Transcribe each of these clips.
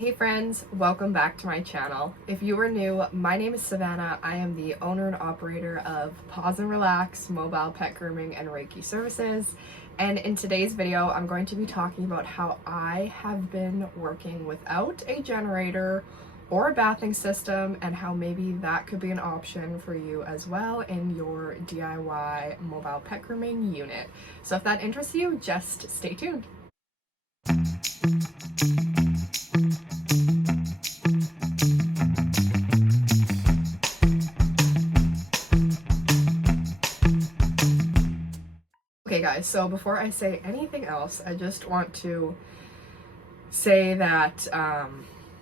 Hey friends, welcome back to my channel. If you are new, my name is Savannah. I am the owner and operator of Pause and Relax Mobile Pet Grooming and Reiki Services. And in today's video, I'm going to be talking about how I have been working without a generator or a bathing system and how maybe that could be an option for you as well in your DIY mobile pet grooming unit. So if that interests you, just stay tuned. Okay guys, so before I say anything else, I just want to say that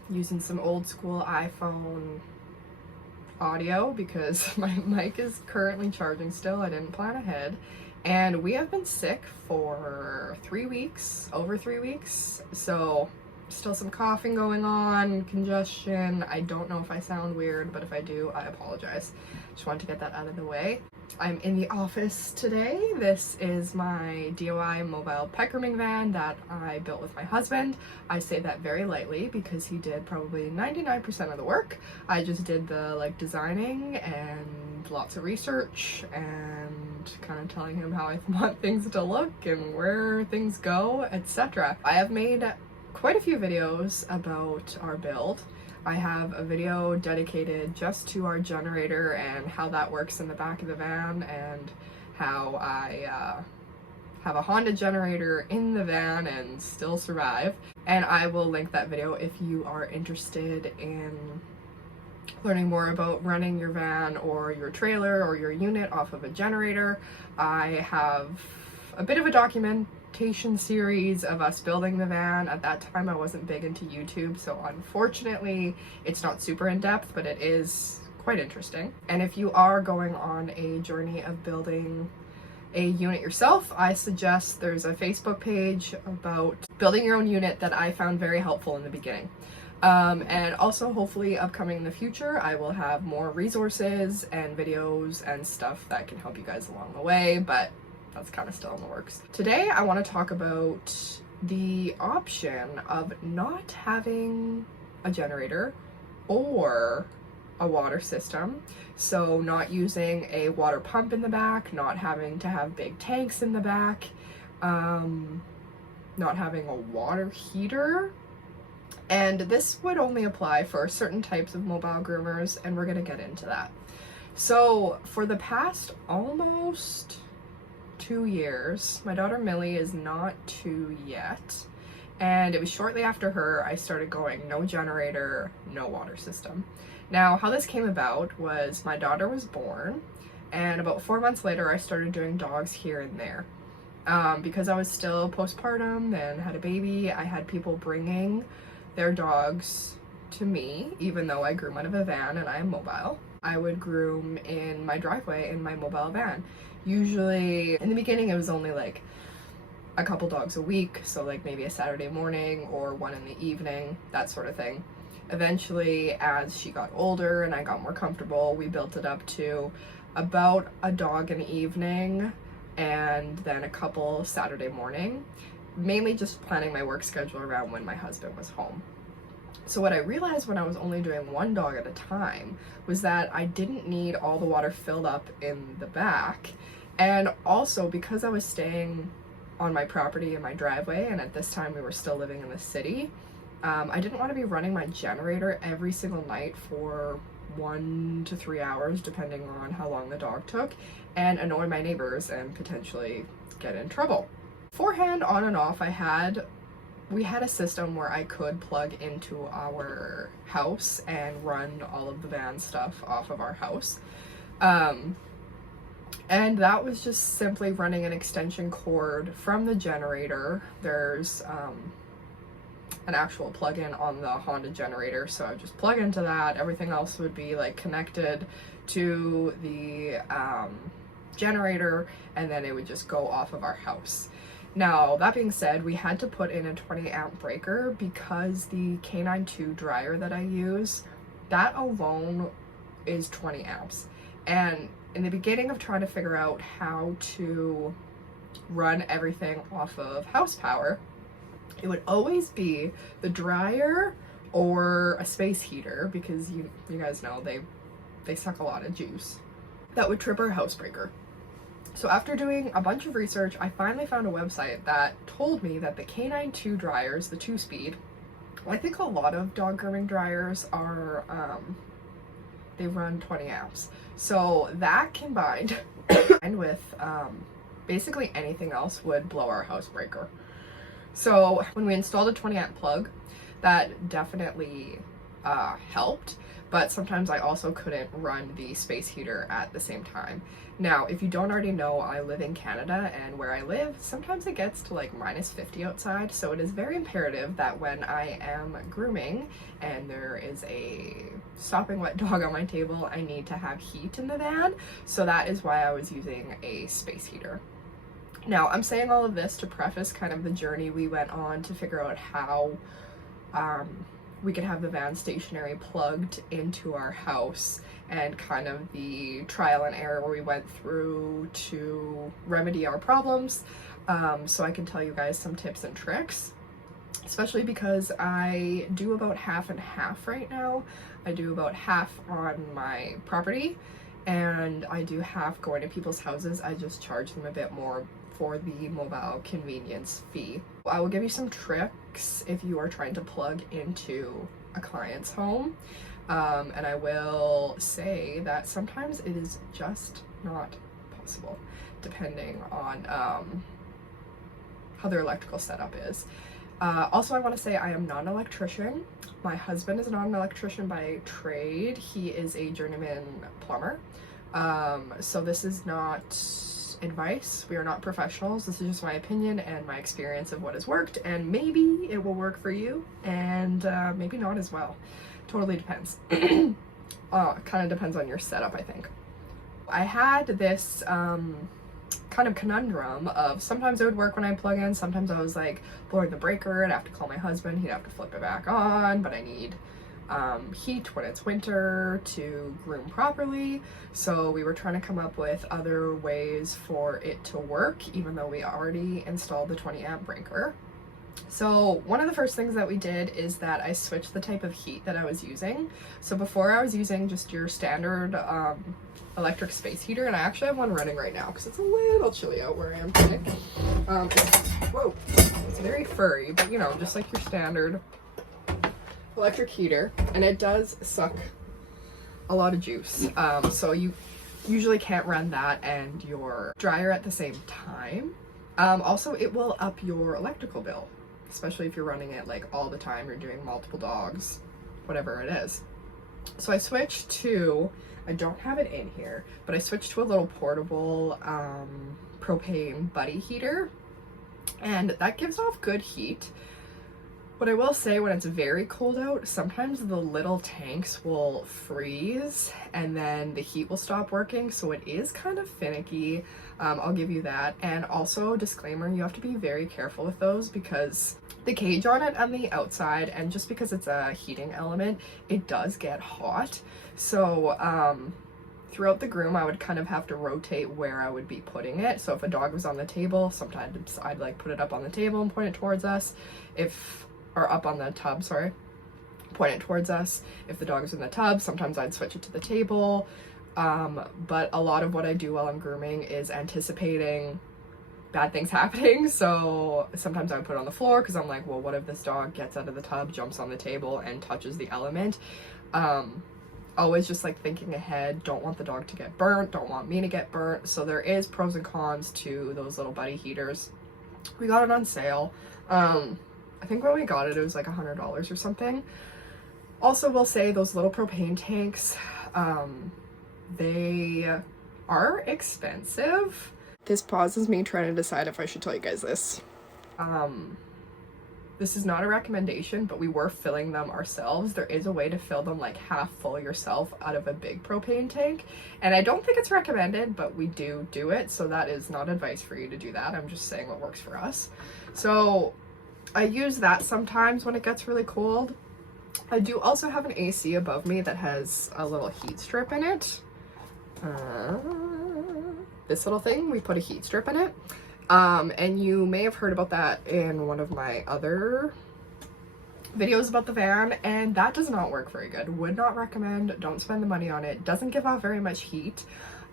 using some old school iPhone audio because my mic is currently charging still. I didn't plan ahead. And we have been sick for 3 weeks, over 3 weeks. So still some coughing going on, congestion. I don't know if I sound weird, but if I do, I apologize. Just wanted to get that out of the way. I'm in the office today. This is my DIY mobile pet grooming van that I built with my husband. I say that very lightly because he did probably 99% of the work. I just did the designing and lots of research and kind of telling him how I want things to look and where things go, etc. I have made quite a few videos about our build. I have a video dedicated just to our generator and how that works in the back of the van, and how I have a Honda generator in the van and still survive. And I will link that video if you are interested in learning more about running your van or your trailer or your unit off of a generator. I have a bit of a documentation series of us building the van. At that time I wasn't big into YouTube, so unfortunately it's not super in-depth, but it is quite interesting. And if you are going on a journey of building a unit yourself, I suggest there's a Facebook page about building your own unit that I found very helpful in the beginning. And also hopefully upcoming in the future, I will have more resources and videos and stuff that can help you guys along the way, but that's kind of still in the works. Today I want to talk about the option of not having a generator or a water system. So not using a water pump in the back, not having to have big tanks in the back, not having a water heater. And this would only apply for certain types of mobile groomers, and we're gonna get into that. So for the past almost 2 years, my daughter Millie is not 2 yet, and it was shortly after her I started going no generator, no water system. Now how this came about was my daughter was born, and about 4 months later I started doing dogs here and there. Because I was still postpartum and had a baby, I had people bringing their dogs to me, even though I groom out of a van and I am mobile. I would groom in my driveway in my mobile van. Usually in the beginning it was only like a couple dogs a week, so like maybe a Saturday morning or one in the evening, that sort of thing. Eventually, as she got older and I got more comfortable, we built it up to about a dog an evening and then a couple Saturday morning, mainly just planning my work schedule around when my husband was home. So what I realized when I was only doing one dog at a time was that I didn't need all the water filled up in the back. And also because I was staying on my property in my driveway, and at this time we were still living in the city, I didn't want to be running my generator every single night for 1 to 3 hours, depending on how long the dog took, and annoy my neighbors and potentially get in trouble. Beforehand, on and off, we had a system where I could plug into our house and run all of the van stuff off of our house. And that was just simply running an extension cord from the generator. There's an actual plug-in on the Honda generator, so I would just plug into that. Everything else would be like connected to the generator, and then it would just go off of our house. Now, that being said, we had to put in a 20 amp breaker because the K9 2 dryer that I use, that alone is 20 amps. And in the beginning of trying to figure out how to run everything off of house power, it would always be the dryer or a space heater, because you guys know they suck a lot of juice, that would trip our housebreaker. So after doing a bunch of research, I finally found a website that told me that the K9 2 dryers, the 2-speed, I think a lot of dog grooming dryers are, they run 20 amps. So that combined with basically anything else would blow our housebreaker. So when we installed a 20 amp plug, that definitely helped, but sometimes I also couldn't run the space heater at the same time. Now, if you don't already know, I live in Canada, and where I live, sometimes it gets to like -50 outside, so it is very imperative that when I am grooming and there is a sopping wet dog on my table, I need to have heat in the van, so that is why I was using a space heater. Now, I'm saying all of this to preface kind of the journey we went on to figure out how we could have the van stationary plugged into our house, and kind of the trial and error we went through to remedy our problems. So I can tell you guys some tips and tricks, especially because I do about half and half right now. I do about half on my property, and I do half going to people's houses. I just charge them a bit more for the mobile convenience fee. I will give you some tricks if you are trying to plug into a client's home, and I will say that sometimes it is just not possible, depending on how their electrical setup is. Also, I want to say I am not an electrician. My husband is not an electrician by trade. He is a journeyman plumber. So this is not advice. We are not professionals. This is just my opinion and my experience of what has worked, and maybe it will work for you, and maybe not as well. Totally depends. Kind of depends on your setup, I think. I had this kind of conundrum of sometimes it would work when I plug in, sometimes I was like blowing the breaker, I'd have to call my husband, he'd have to flip it back on, but I need heat when it's winter to groom properly. So we were trying to come up with other ways for it to work, even though we already installed the 20 amp breaker. So one of the first things that we did is that I switched the type of heat that I was using. So before I was using just your standard electric space heater, and I actually have one running right now because it's a little chilly out where I am today. Whoa, it's very furry, but you know, just like your standard electric heater, and it does suck a lot of juice. So you usually can't run that and your dryer at the same time. Also, it will up your electrical bill, especially if you're running it like all the time, you're doing multiple dogs, whatever it is. So I switched to, I don't have it in here, but I switched to a little portable propane buddy heater, and that gives off good heat. What I will say, when it's very cold out, sometimes the little tanks will freeze and then the heat will stop working, so it is kind of finicky. I'll give you that. And also, disclaimer, you have to be very careful with those because the cage on it on the outside, and just because it's a heating element, it does get hot. So throughout the groom, I would kind of have to rotate where I would be putting it. So if a dog was on the table, sometimes I'd like put it up on the table and point it towards us. Or up on the tub, sorry, point it towards us. If the dog is in the tub, sometimes I'd switch it to the table. But a lot of what I do while I'm grooming is anticipating bad things happening. So sometimes I would put it on the floor because I'm like, well, what if this dog gets out of the tub, jumps on the table, and touches the element? Always just like thinking ahead, don't want the dog to get burnt, don't want me to get burnt. So there is pros and cons to those little buddy heaters. We got it on sale. I think when we got it, it was like $100 or something. Also, will say those little propane tanks, they are expensive. This pauses me trying to decide if I should tell you guys this. This is not a recommendation, but we were filling them ourselves. There is a way to fill them like half full yourself out of a big propane tank. And I don't think it's recommended, but we do it. So that is not advice for you to do that. I'm just saying what works for us. So I use that sometimes when it gets really cold. I do also have an AC above me that has a little heat strip in it. This little thing, we put a heat strip in it. And you may have heard about that in one of my other videos about the van, and that does not work very good. Would not recommend. Don't spend the money on it. Doesn't give off very much heat.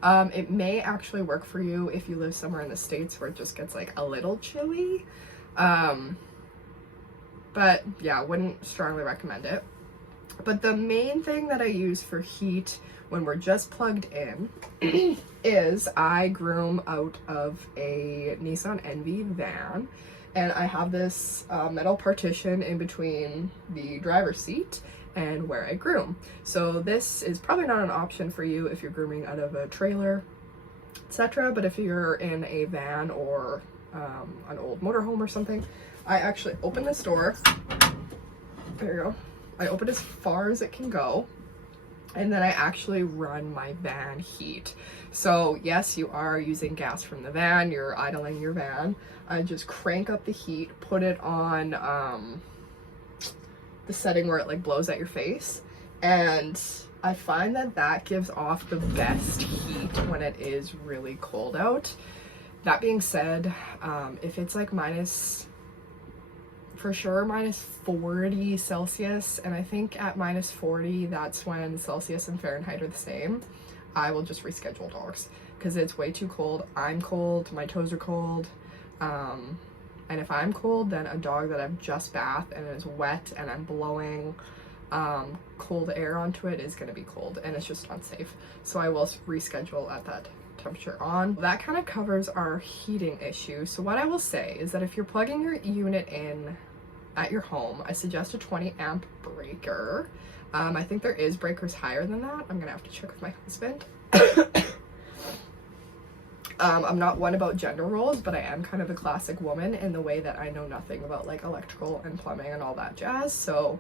It may actually work for you if you live somewhere in the States where it just gets like a little chilly. But yeah, wouldn't strongly recommend it. But the main thing that I use for heat when we're just plugged in is I groom out of a Nissan Envy van, and I have this metal partition in between the driver's seat and where I groom. So this is probably not an option for you if you're grooming out of a trailer, etc. But if you're in a van or an old motorhome or something, I actually open this door. There you go. I open as far as it can go, and then I actually run my van heat. So yes, you are using gas from the van, you're idling your van. I just crank up the heat, put it on the setting where it like blows at your face, and I find that that gives off the best heat when it is really cold out. That being said, if it's like for sure minus 40 Celsius, and I think at minus 40 that's when Celsius and Fahrenheit are the same, I will just reschedule dogs because it's way too cold. I'm cold, my toes are cold, and if I'm cold, then a dog that I've just bathed and is wet and I'm blowing cold air onto it is going to be cold, and it's just unsafe. So I will reschedule at that temperature on. That kind of covers our heating issue. So what I will say is that if you're plugging your unit in at your home, I suggest a 20 amp breaker. I think there is breakers higher than that. I'm gonna have to check with my husband. I'm not one about gender roles, but I am kind of a classic woman in the way that I know nothing about like electrical and plumbing and all that jazz. So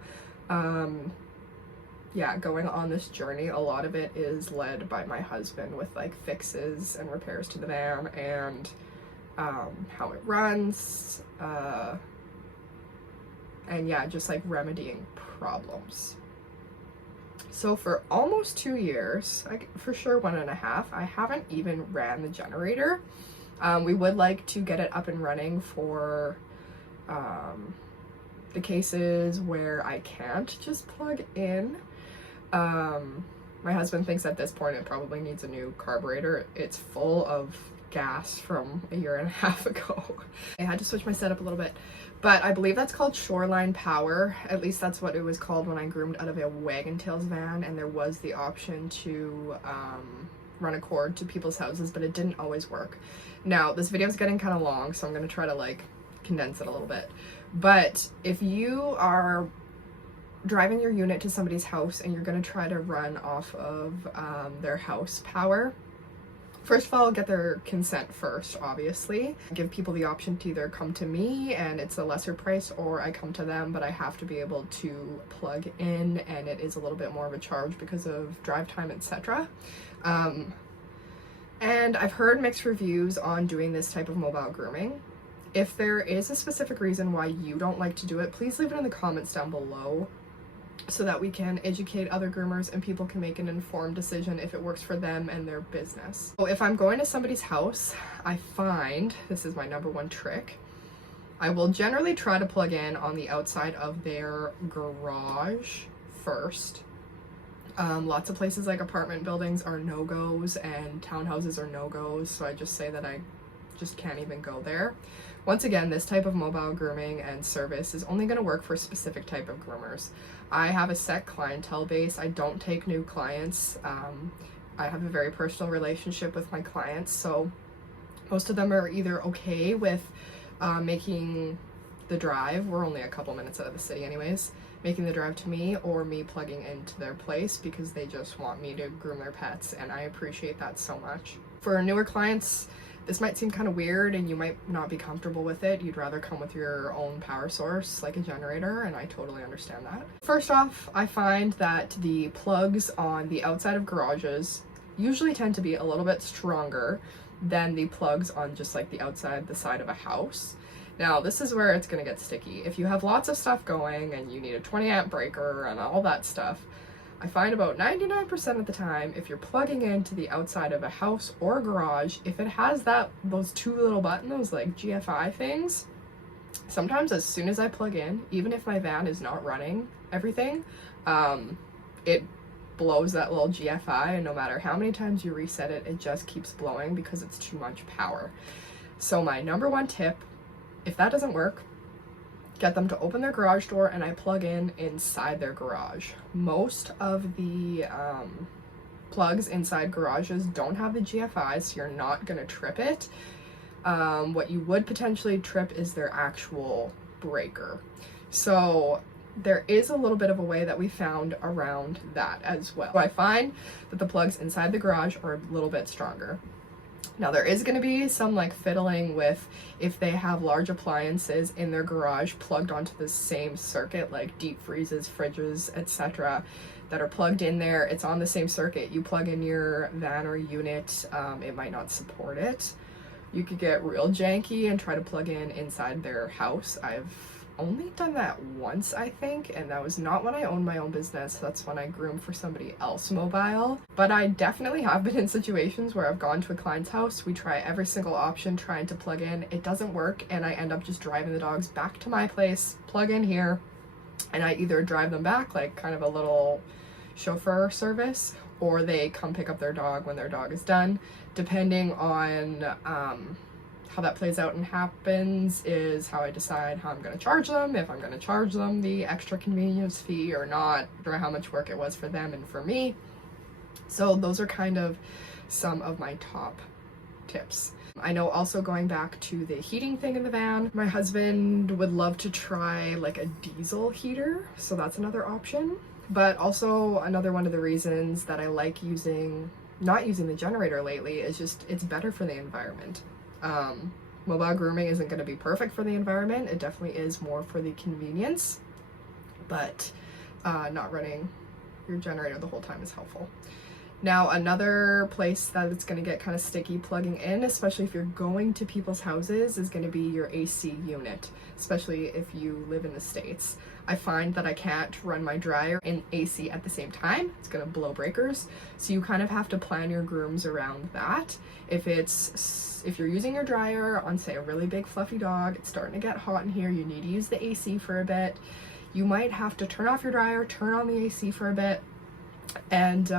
yeah, going on this journey, a lot of it is led by my husband with like fixes and repairs to the van and how it runs, and yeah, just like remedying problems. So for almost 2 years, for sure 1.5, I haven't even ran the generator. We would like to get it up and running for the cases where I can't just plug in. My husband thinks at this point it probably needs a new carburetor. It's full of gas from 1.5 years ago. I had to switch my setup a little bit, but I believe that's called Shoreline Power. At least that's what it was called when I groomed out of a Wagon Tails van, and there was the option to run a cord to people's houses, but it didn't always work. Now, this video is getting kind of long, so I'm going to try to like condense it a little bit. But if you are driving your unit to somebody's house and you're going to try to run off of their house power, first of all, get their consent first, obviously. Give people the option to either come to me and it's a lesser price, or I come to them, but I have to be able to plug in and it is a little bit more of a charge because of drive time, etc. And I've heard mixed reviews on doing this type of mobile grooming. If there is a specific reason why you don't like to do it, please leave it in the comments down below so that we can educate other groomers and people can make an informed decision if it works for them and their business. So if I'm going to somebody's house, I find, this is my #1 trick, I will generally try to plug in on the outside of their garage first. Lots of places like apartment buildings are no-goes and townhouses are no-goes, so I just say that I just can't even go there. Once again, this type of mobile grooming and service is only going to work for a specific type of groomers. I have a set clientele base. I don't take new clients. I have a very personal relationship with my clients, so most of them are either okay with making the drive. We're only a couple minutes out of the city anyways. Making the drive to me or me plugging into their place because they just want me to groom their pets, and I appreciate that so much. For newer clients, this might seem kind of weird and you might not be comfortable with it. You'd rather come with your own power source like a generator, and I totally understand that. First off, I find that the plugs on the outside of garages usually tend to be a little bit stronger than the plugs on just like the outside, the side of a house. Now, this is where it's going to get sticky. If you have lots of stuff going and you need a 20 amp breaker and all that stuff, I find about 99% of the time, if you're plugging into the outside of a house or a garage, if it has those two little buttons, like GFI things, sometimes as soon as I plug in, even if my van is not running everything, it blows that little GFI, and no matter how many times you reset it, it just keeps blowing because it's too much power. So my number one tip, if that doesn't work, get them to open their garage door and I plug in inside their garage. Most of the plugs inside garages don't have the GFI, so you're not gonna trip it. What you would potentially trip is their actual breaker. So there is a little bit of a way that we found around that as well. So I find that the plugs inside the garage are a little bit stronger. Now there is going to be some like fiddling with if they have large appliances in their garage plugged onto the same circuit, like deep freezes, fridges, etc., that are plugged in there. It's on the same circuit. You plug in your van or unit, it might not support it. You could get real janky and try to plug in inside their house. I've only done that once, I think, and that was not when I owned my own business. That's when I groomed for somebody else mobile. But I definitely have been in situations where I've gone to a client's house, we try every single option trying to plug in, it doesn't work, and I end up just driving the dogs back to my place, plug in here, and I either drive them back like kind of a little chauffeur service, or they come pick up their dog when their dog is done. Depending on how that plays out and happens is how I decide how I'm going to charge them, if I'm going to charge them the extra convenience fee or not, or how much work it was for them and for me. So those are kind of some of my top tips. I know also going back to the heating thing in the van, my husband would love to try like a diesel heater, so that's another option. But also another one of the reasons that I like not using the generator lately is just it's better for the environment. Mobile grooming isn't going to be perfect for the environment. It definitely is more for the convenience, but not running your generator the whole time is helpful. Now, another place that it's going to get kind of sticky plugging in, especially if you're going to people's houses, is going to be your AC unit, especially if you live in the States. I find that I can't run my dryer and AC at the same time. It's going to blow breakers. So you kind of have to plan your grooms around that. If you're using your dryer on, say, a really big fluffy dog, it's starting to get hot in here, you need to use the AC for a bit, you might have to turn off your dryer, turn on the AC for a bit, and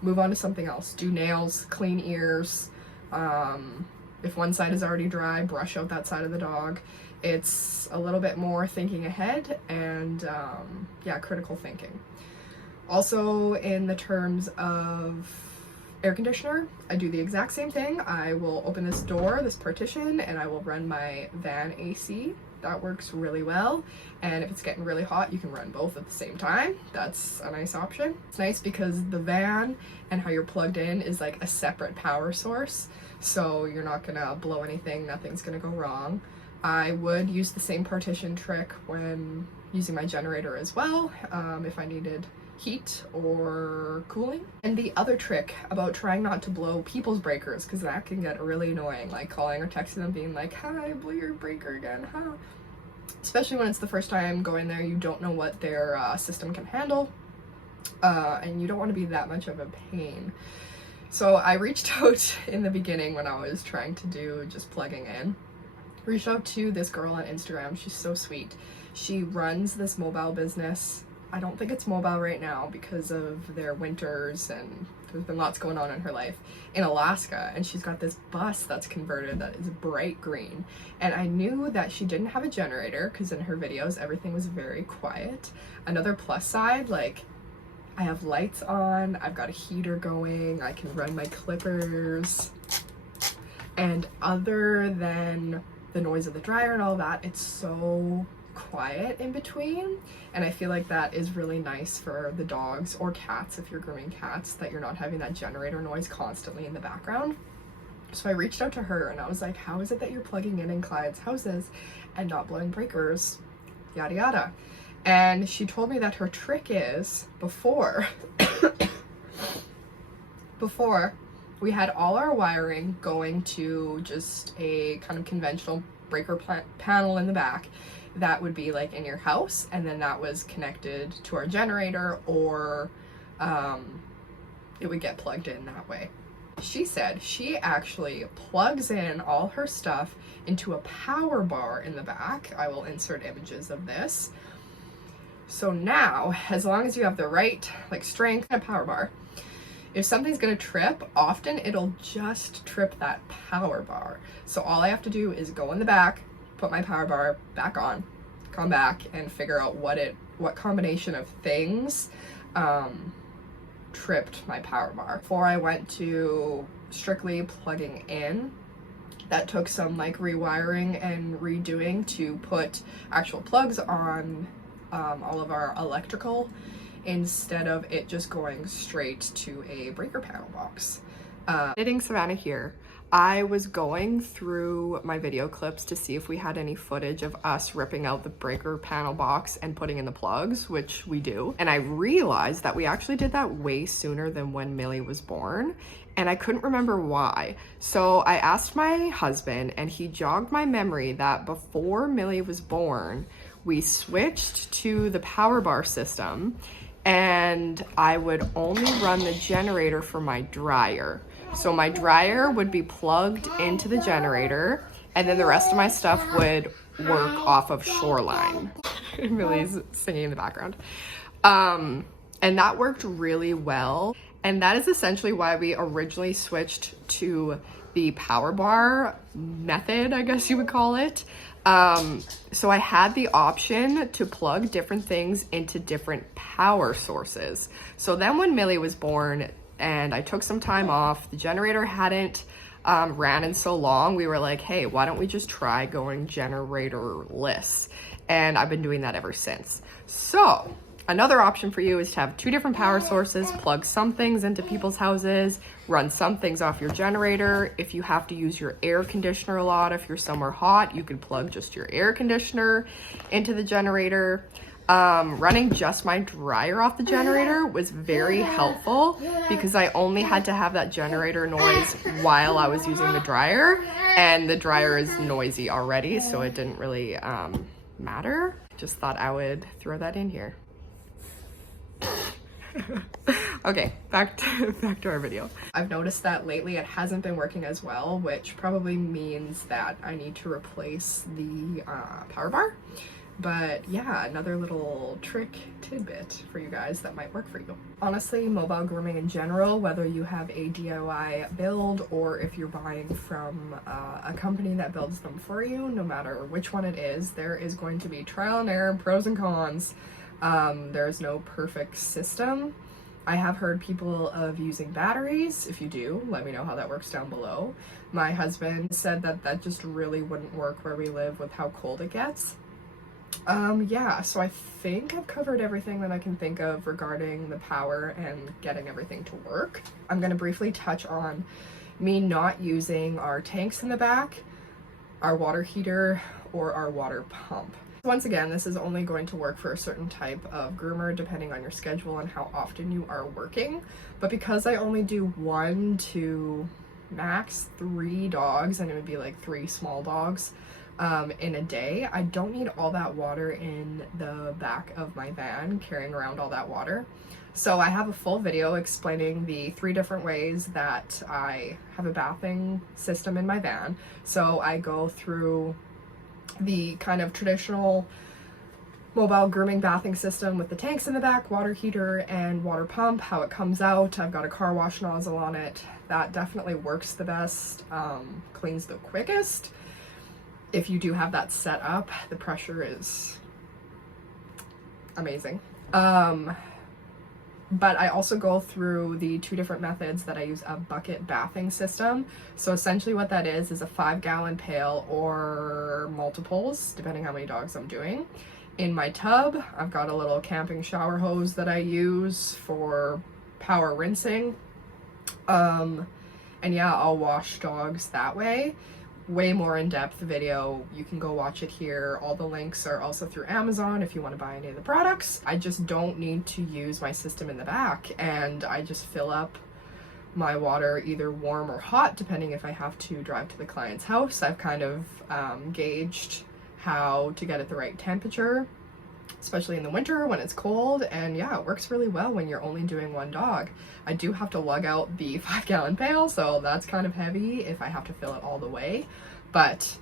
move on to something else. Do nails, clean ears. If one side is already dry, brush out that side of the dog. It's a little bit more thinking ahead and critical thinking. Also, in the terms of air conditioner, I do the exact same thing. I will open this door, this partition, and I will run my van AC. That works really well. And if it's getting really hot, you can run both at the same time. That's a nice option. It's nice because the van and how you're plugged in is like a separate power source. So you're not gonna blow anything, nothing's gonna go wrong. I would use the same partition trick when using my generator as well, if I needed heat or cooling. And the other trick about trying not to blow people's breakers, because that can get really annoying, like calling or texting them being like, hi, I blew your breaker again, huh? Especially when it's the first time going there, you don't know what their system can handle, and you don't want to be that much of a pain. So I reached out in the beginning when I was trying to do just plugging in. Reached out to this girl on Instagram. She's so sweet. She runs this mobile business. I don't think it's mobile right now because of their winters and there's been lots going on in her life in Alaska, and she's got this bus that's converted that is bright green. And I knew that she didn't have a generator because in her videos everything was very quiet. Another plus side, like I have lights on, I've got a heater going, I can run my clippers, and other than the noise of the dryer and all that, it's so quiet in between, and I feel like that is really nice for the dogs or cats if you're grooming cats, that you're not having that generator noise constantly in the background. So I reached out to her and I was like, how is it that you're plugging in clients' houses and not blowing breakers, yada yada. And she told me that her trick is before we had all our wiring going to just a kind of conventional breaker panel in the back that would be like in your house, and then that was connected to our generator, or it would get plugged in that way. She said she actually plugs in all her stuff into a power bar in the back. I will insert images of this. So now, as long as you have the right strength and a power bar, if something's gonna trip, often it'll just trip that power bar. So all I have to do is go in the back, put my power bar back on, come back and figure out what combination of things tripped my power bar. Before I went to strictly plugging in, that took some rewiring and redoing to put actual plugs on all of our electrical instead of it just going straight to a breaker panel box. Knitting Savannah here. I was going through my video clips to see if we had any footage of us ripping out the breaker panel box and putting in the plugs, which we do. And I realized that we actually did that way sooner than when Millie was born, and I couldn't remember why. So I asked my husband, and he jogged my memory that before Millie was born, we switched to the power bar system, and I would only run the generator for my dryer. So my dryer would be plugged into the generator, and then the rest of my stuff would work off of Shoreline. Millie's singing in the background. And that worked really well. And that is essentially why we originally switched to the power bar method, I guess you would call it. So I had the option to plug different things into different power sources. So then when Millie was born, and I took some time off, the generator hadn't ran in so long, we were like, hey, why don't we just try going generatorless? And I've been doing that ever since. So another option for you is to have two different power sources, plug some things into people's houses, run some things off your generator. If you have to use your air conditioner a lot, if you're somewhere hot, you could plug just your air conditioner into the generator. Running just my dryer off the generator was very helpful because I only had to have that generator noise while I was using the dryer, and the dryer is noisy already, so it didn't really matter. Just thought I would throw that in here. Okay, back to our video. I've noticed that lately it hasn't been working as well, which probably means that I need to replace the power bar. But yeah, another little trick tidbit for you guys that might work for you. Honestly, mobile grooming in general, whether you have a DIY build or if you're buying from a company that builds them for you, no matter which one it is, there is going to be trial and error, pros and cons. There's no perfect system. I have heard people of using batteries. If you do, let me know how that works down below. My husband said that that just really wouldn't work where we live with how cold it gets. Yeah, so I think I've covered everything that I can think of regarding the power and getting everything to work. I'm going to briefly touch on me not using our tanks in the back, our water heater, or our water pump. Once again, this is only going to work for a certain type of groomer depending on your schedule and how often you are working. But because I only do 1 to max 3 dogs, and it would be like 3 small dogs, in a day, I don't need all that water in the back of my van, carrying around all that water. So I have a full video explaining the 3 different ways that I have a bathing system in my van. So I go through the kind of traditional mobile grooming bathing system with the tanks in the back, water heater, and water pump, how it comes out. I've got a car wash nozzle on it. That definitely works the best, cleans the quickest. If you do have that set up, the pressure is amazing. But I also go through the 2 different methods that I use a bucket bathing system. So essentially what that is a 5-gallon pail or multiples, depending how many dogs I'm doing. In my tub, I've got a little camping shower hose that I use for power rinsing. And yeah, I'll wash dogs that way. Way more in-depth video, you can go watch it here. All the links are also through Amazon if you want to buy any of the products. I just don't need to use my system in the back, and I just fill up my water either warm or hot depending if I have to drive to the client's house. I've kind of gauged how to get it the right temperature especially in the winter when it's cold. And yeah, it works really well when you're only doing one dog. I do have to lug out the 5-gallon pail, so that's kind of heavy if I have to fill it all the way. But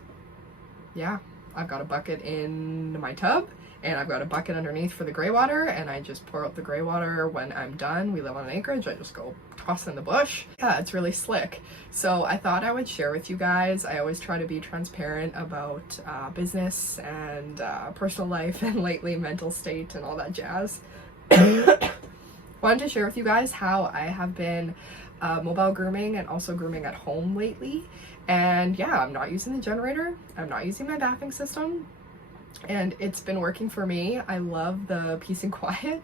yeah, I've got a bucket in my tub, and I've got a bucket underneath for the gray water, and I just pour out the gray water when I'm done. We live on an acreage, I just go toss in the bush. Yeah, it's really slick. So I thought I would share with you guys. I always try to be transparent about business and personal life, and lately mental state and all that jazz. Wanted to share with you guys how I have been mobile grooming and also grooming at home lately. And yeah, I'm not using the generator, I'm not using my bathing system, and it's been working for me. I love the peace and quiet,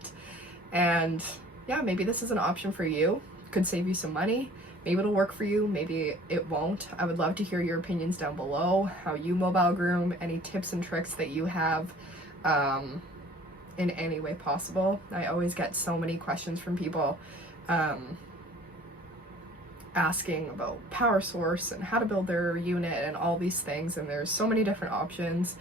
and yeah, maybe this is an option for you. Could save you some money. Maybe it'll work for you, maybe it won't. I would love to hear your opinions down below, how you mobile groom, any tips and tricks that you have in any way possible. I always get so many questions from people asking about power source and how to build their unit and all these things, and there's so many different options.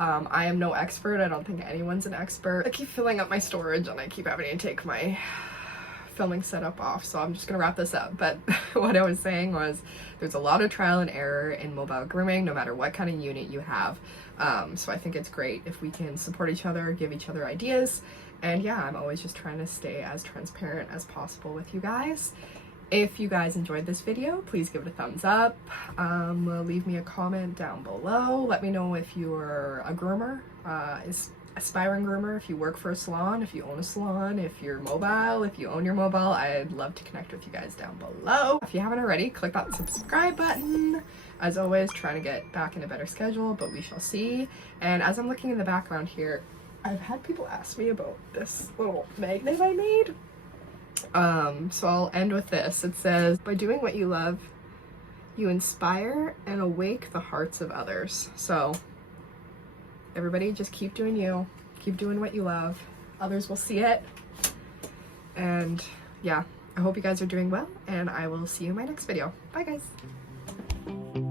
I am no expert. I don't think anyone's an expert. I keep filling up my storage and I keep having to take my filming setup off, so I'm just gonna wrap this up. But what I was saying was there's a lot of trial and error in mobile grooming, no matter what kind of unit you have. So I think it's great if we can support each other, give each other ideas, and yeah, I'm always just trying to stay as transparent as possible with you guys. If you guys enjoyed this video, please give it a thumbs up. Leave me a comment down below. Let me know if you're a groomer, aspiring groomer, if you work for a salon, if you own a salon, if you're mobile, if you own your mobile. I'd love to connect with you guys down below. If you haven't already, click that subscribe button. As always, trying to get back in a better schedule, but we shall see. And as I'm looking in the background here, I've had people ask me about this little magnet I made. So I'll end with this. It says, by doing what you love, you inspire and awake the hearts of others. So everybody just keep doing you, keep doing what you love. Others will see it. And yeah, I hope you guys are doing well, and I will see you in my next video. Bye guys.